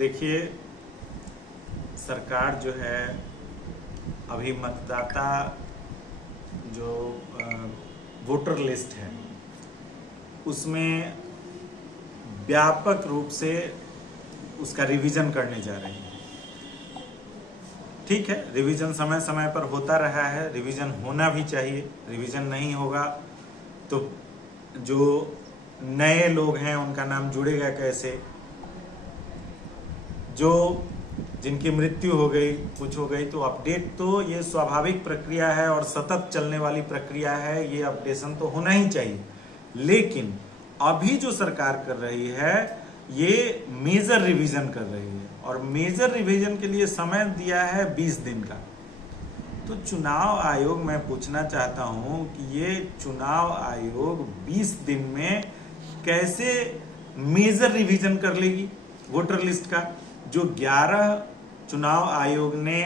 देखिए, सरकार जो है अभी मतदाता जो वोटर लिस्ट है उसमें व्यापक रूप से उसका रिवीजन करने जा रही है। ठीक है, रिवीजन समय समय पर होता रहा है, रिवीजन होना भी चाहिए। रिवीजन नहीं होगा तो जो नए लोग हैं उनका नाम जुड़ेगा कैसे? जो जिनकी मृत्यु हो गई, कुछ हो गई, तो अपडेट तो ये स्वाभाविक प्रक्रिया है और सतत चलने वाली प्रक्रिया है, ये अपडेशन तो होना ही चाहिए। लेकिन अभी जो सरकार कर रही है ये मेजर रिवीजन कर रही है और मेजर रिवीजन के लिए समय दिया है 20 दिन का। तो चुनाव आयोग, मैं पूछना चाहता हूं कि ये चुनाव आयोग 20 दिन में कैसे मेजर रिवीजन कर लेगी वोटर लिस्ट का? जो 11 चुनाव आयोग ने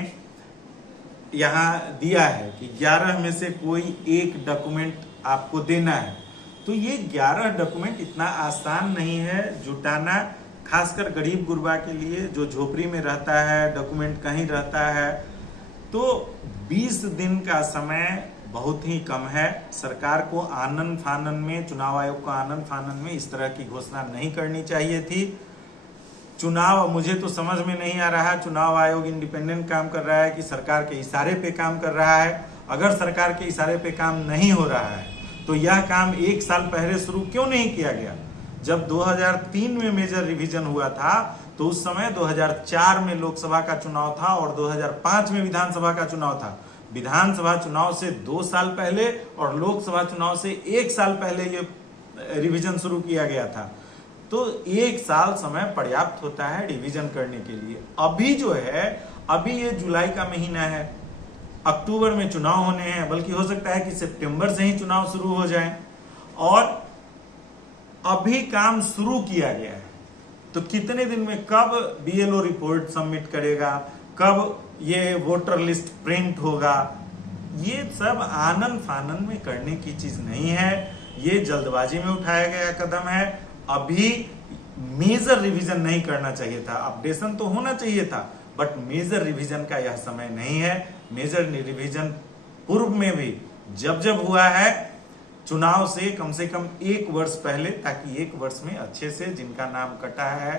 यहां दिया है कि 11 में से कोई एक डॉक्यूमेंट आपको देना है, तो ये 11 डॉक्यूमेंट इतना आसान नहीं है जुटाना, खासकर गरीब गुरबा के लिए जो झोपड़ी में रहता है, डॉक्यूमेंट कहीं रहता है। तो 20 दिन का समय बहुत ही कम है। सरकार को आनन फानन में, चुनाव आयोग को आनन फानन में इस तरह की घोषणा नहीं करनी चाहिए थी। चुनाव, मुझे तो समझ में नहीं आ रहा चुनाव आयोग इंडिपेंडेंट काम कर रहा है कि सरकार के इशारे पे काम कर रहा है। अगर सरकार के इशारे पे काम नहीं हो रहा है तो यह काम 1 साल पहले शुरू क्यों नहीं किया गया? जब 2003 में मेजर रिवीजन हुआ था तो उस समय 2004 में लोकसभा का चुनाव था और 2005 में विधानसभा का चुनाव था। विधानसभा चुनाव से 2 साल पहले और लोकसभा चुनाव से 1 साल पहले ये रिवीजन शुरू किया गया था। तो 1 साल समय पर्याप्त होता है रिवीजन करने के लिए। अभी जो है, अभी ये जुलाई का महीना है, अक्टूबर में चुनाव होने हैं, बल्कि हो सकता है कि सितंबर से ही चुनाव शुरू हो जाए और अभी काम शुरू किया गया है। तो कितने दिन में, कब बीएलओ रिपोर्ट सबमिट करेगा, कब ये वोटर लिस्ट प्रिंट होगा, ये सब आनन फानन में करने की चीज नहीं है। ये जल्दबाजी में उठाया गया कदम है। अभी मेजर रिवीजन नहीं करना चाहिए था, अपडेशन तो होना चाहिए था, बट मेजर रिवीजन का यह समय नहीं है। मेजर रिवीजन पूर्व में भी जब हुआ है चुनाव से कम 1 वर्ष पहले, ताकि 1 वर्ष में अच्छे से जिनका नाम कटा है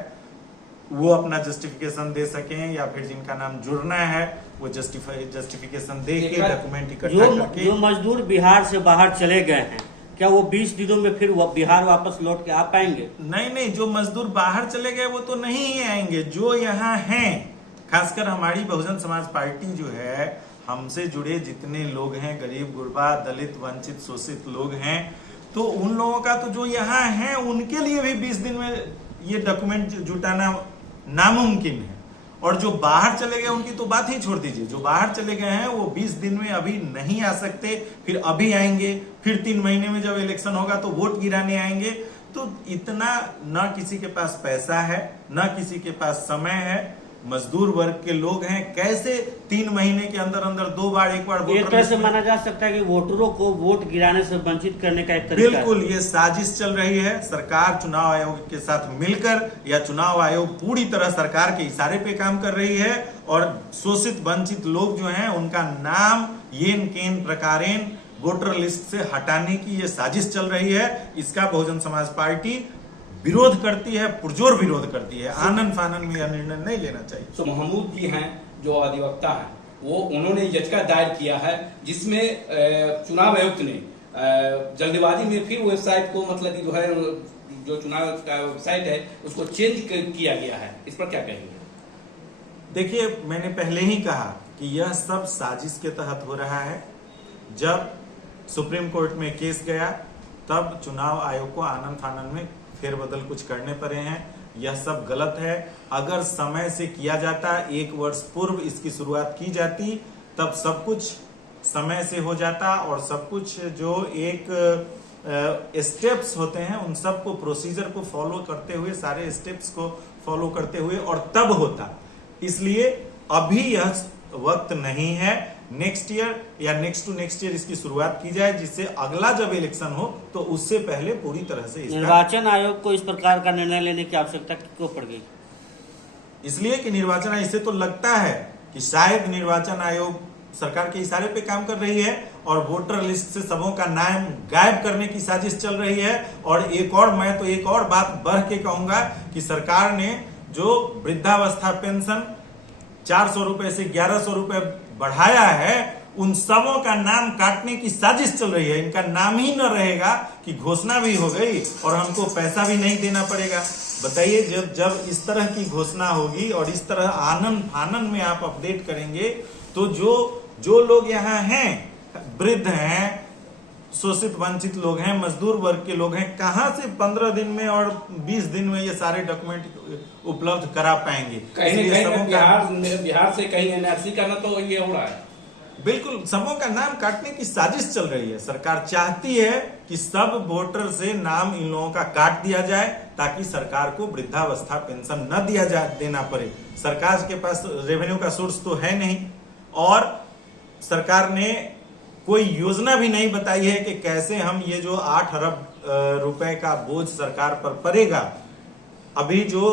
वो अपना जस्टिफिकेशन दे सकें, या फिर जिनका नाम जुड़ना है वो जस्टिफिकेशन दे के डॉक्यूमेंट इकट्ठा करके। जो मजदूर बिहार से बाहर चले गए हैं, क्या वो 20 दिनों में फिर बिहार वापस लौट के आ पाएंगे? नहीं, जो मजदूर बाहर चले गए वो तो नहीं ही आएंगे। जो यहाँ हैं, खासकर हमारी बहुजन समाज पार्टी जो है, हमसे जुड़े जितने लोग हैं, गरीब गुरबा, दलित, वंचित, शोषित लोग हैं, तो उन लोगों का तो जो यहाँ हैं उनके लिए भी 20 दिन में ये डॉक्यूमेंट जुटाना नामुमकिन है। और जो बाहर चले गए उनकी तो बात ही छोड़ दीजिए। जो बाहर चले गए हैं वो 20 दिन में अभी नहीं आ सकते, फिर अभी आएंगे, फिर 3 महीने में जब इलेक्शन होगा तो वोट गिराने आएंगे। तो इतना न किसी के पास पैसा है, न किसी के पास समय है। मजदूर वर्ग के लोग हैं, कैसे 3 महीने के अंदर अंदर 2 बार, 1 बार एक तरह से माना जा सकता है कि वोटरों को वोट गिराने से वंचित करने का एक तरीका। बिल्कुल, ये साजिश चल रही है। सरकार चुनाव आयोग के साथ मिलकर, या चुनाव आयोग पूरी तरह सरकार के इशारे पे काम कर रही है और शोषित वंचित लोग जो हैं उनका नाम येन केन प्रकारेण वोटर लिस्ट से हटाने की ये साजिश चल रही है। इसका बहुजन समाज पार्टी विरोध करती है, पुरजोर विरोध करती है। आनन फानन में यह निर्णय नहीं लेना चाहिए। तो महमूद जी हैं जो अधिवक्ता हैं, वो उन्होंने याचिका दायर किया है जिसमें चुनाव आयुक्त ने जल्दबाजी में फिर वेबसाइट को, मतलब जो है, जो चुनाव का वेबसाइट है उसको चेंज किया गया है। इस पर क्या कहेंगे? देखिए, मैंने पहले ही कहा कि यह सब साजिश के तहत हो रहा है। जब सुप्रीम कोर्ट में केस गया तब चुनाव आयोग को आनन फानन में फेरबदल कुछ करने पड़े हैं। यह सब गलत है। अगर समय से किया जाता, 1 वर्ष पूर्व इसकी शुरुआत की जाती, तब सब कुछ समय से हो जाता और सब कुछ जो एक स्टेप्स होते हैं उन सबको, प्रोसीजर को फॉलो करते हुए, सारे स्टेप्स को फॉलो करते हुए और तब होता। इसलिए अभी यह वक्त नहीं है। नेक्स्ट ईयर या नेक्स्ट टू नेक्स्ट ईयर इसकी शुरुआत की जाए, जिससे अगला जब इलेक्शन हो तो उससे पहले पूरी तरह से निर्वाचन आयोग को इस प्रकार का निर्णय लेने की आवश्यकता क्यों पड़ गई? इसलिए कि निर्वाचन आयोग, इससे तो लगता है कि शायद निर्वाचन आयोग सरकार के इशारे पे काम कर रही है और वोटर लिस्ट से सबों का नाम गायब करने की साजिश चल रही है। और मैं तो एक और बात बढ़ के कहूंगा कि सरकार ने जो वृद्धावस्था पेंशन 400 रुपए से 1100 रुपए बढ़ाया है, उन सबों का नाम काटने की साजिश चल रही है। इनका नाम ही न रहेगा कि घोषणा भी हो गई और हमको पैसा भी नहीं देना पड़ेगा। बताइए, जब इस तरह की घोषणा होगी और इस तरह आनन फानन में आप अपडेट करेंगे तो जो लोग यहाँ हैं, वृद्ध हैं, शोषित वंचित लोग हैं, मजदूर वर्ग के लोग हैं, कहां से 15 दिन में और 20 दिन में ये सारे डॉक्यूमेंट उपलब्ध करा पाएंगे? बिहार से कहीं एनआरसी का ना तो ये हो रहा है। बिल्कुल, सबों का नाम काटने की साजिश चल रही है। सरकार चाहती है कि सब वोटर से नाम इन लोगों का काट दिया जाए ताकि सरकार को वृद्धावस्था पेंशन न देना पड़े। सरकार के पास रेवेन्यू का सोर्स तो है नहीं और सरकार ने कोई योजना भी नहीं बताई है कि कैसे हम ये जो 8 अरब रुपए का बोझ सरकार पर पड़ेगा। अभी जो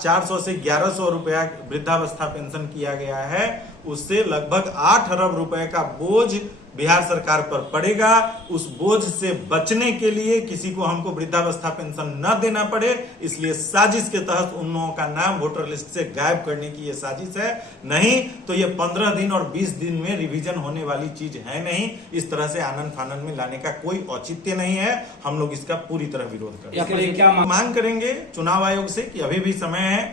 400 से 1100 रुपया वृद्धावस्था पेंशन किया गया है, उससे लगभग 8 अरब रुपए का बोझ बिहार सरकार पर पड़ेगा। उस बोझ से बचने के लिए किसी को हमको वृद्धावस्था पेंशन न देना पड़े, इसलिए साजिश के तहत उन लोगों का नाम वोटर लिस्ट से गायब करने की ये साजिश है। नहीं तो ये 15 दिन और 20 दिन में रिवीजन होने वाली चीज है नहीं। इस तरह से आनंद फानन में लाने का कोई औचित्य नहीं है। हम लोग इसका पूरी तरह विरोध करते हैं। मांग करेंगे चुनाव आयोग से कि अभी भी समय है।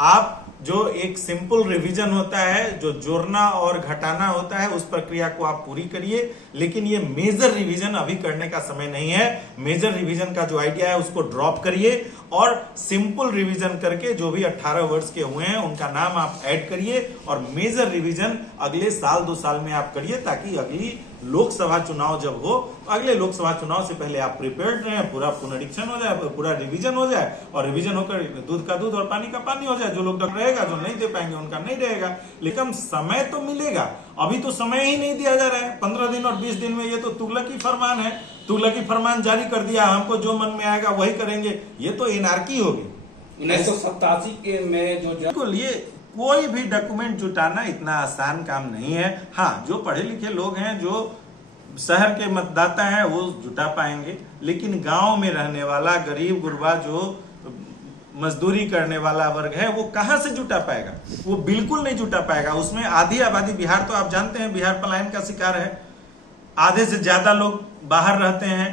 आप जो एक सिंपल रिवीजन होता है, जो जोड़ना और घटाना होता है, उस प्रक्रिया को आप पूरी करिए, लेकिन ये मेजर रिवीजन अभी करने का समय नहीं है। मेजर रिवीजन का जो आइडिया है उसको ड्रॉप करिए और सिंपल रिवीजन करके जो भी 18 वर्ष के हुए हैं उनका नाम आप ऐड करिए और मेजर रिवीजन अगले साल 2 साल में आप करिए, ताकि अगली लोकसभा चुनाव जब हो, अगले लोकसभा चुनाव से पहले आप प्रिपेयर्ड रहें, पूरा पुनरीक्षण हो जाए, पूरा रिवीजन हो जाए और रिवीजन होकर दूध का दूध और पानी का पानी हो जाए। जो लोग रहेगा, जो नहीं दे पाएंगे उनका नहीं रहेगा, लेकिन समय तो मिलेगा। अभी तो समय ही नहीं दिया जा रहा है। 15 दिन और 20 दिन में ये तो तुगलकी फरमान है। तुगलकी फरमान जारी कर दिया, हमको जो मन में आएगा वही करेंगे। ये तो एनार्की होगी। 1987 के में जो बिल्कुल, ये कोई भी डॉक्यूमेंट जुटाना इतना आसान काम नहीं है। हाँ, जो पढ़े लिखे लोग हैं, जो शहर के मतदाता हैं, वो जुटा पाएंगे, लेकिन गांव में रहने वाला गरीब गुरबा, जो मजदूरी करने वाला वर्ग है, वो कहां से जुटा पाएगा? वो बिल्कुल नहीं जुटा पाएगा। उसमें आधी आबादी, बिहार तो आप जानते हैं बिहार पलायन का शिकार है। आधे से ज्यादा लोग बाहर रहते हैं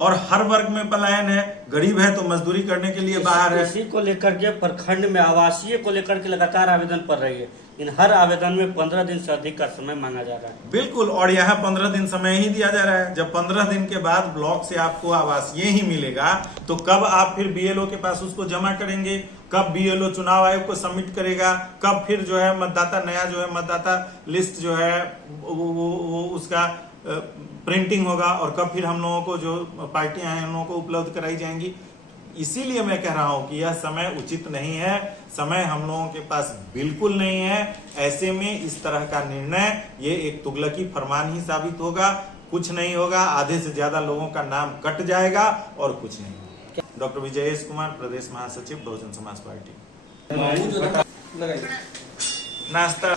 और हर वर्ग में पलायन है। गरीब है तो मजदूरी करने के लिए बाहर है। इसी को लेकर के प्रखंड में आवासीय को लेकर के लगातार आवेदन पड़ रही है। इन हर आवेदन में 15 दिन से अधिक का समय मांगा जा रहा है। बिल्कुल, और यहाँ 15 दिन समय ही दिया जा रहा है। जब 15 दिन के बाद ब्लॉक से आपको आवासीय ही मिलेगा तो कब आप फिर बीएलओ के पास उसको जमा करेंगे? कब बीएलओ चुनाव आयोग को सबमिट करेगा? कब फिर जो है मतदाता नया जो है मतदाता लिस्ट जो है वो उसका प्रिंटिंग होगा और कब फिर हम लोगों को जो पार्टियां हैं उन लोगों को उपलब्ध कराई जाएंगी? इसीलिए मैं कह रहा हूं कि यह समय उचित नहीं है। समय हम लोगों के पास बिल्कुल नहीं है। ऐसे में इस तरह का निर्णय ये एक तुगलकी फरमान ही साबित होगा। कुछ नहीं होगा, आधे से ज्यादा लोगों का नाम कट जाएगा और कुछ नहीं। डॉक्टर विजयेश कुमार, प्रदेश महासचिव, बहुजन समाज पार्टी। नाश्ता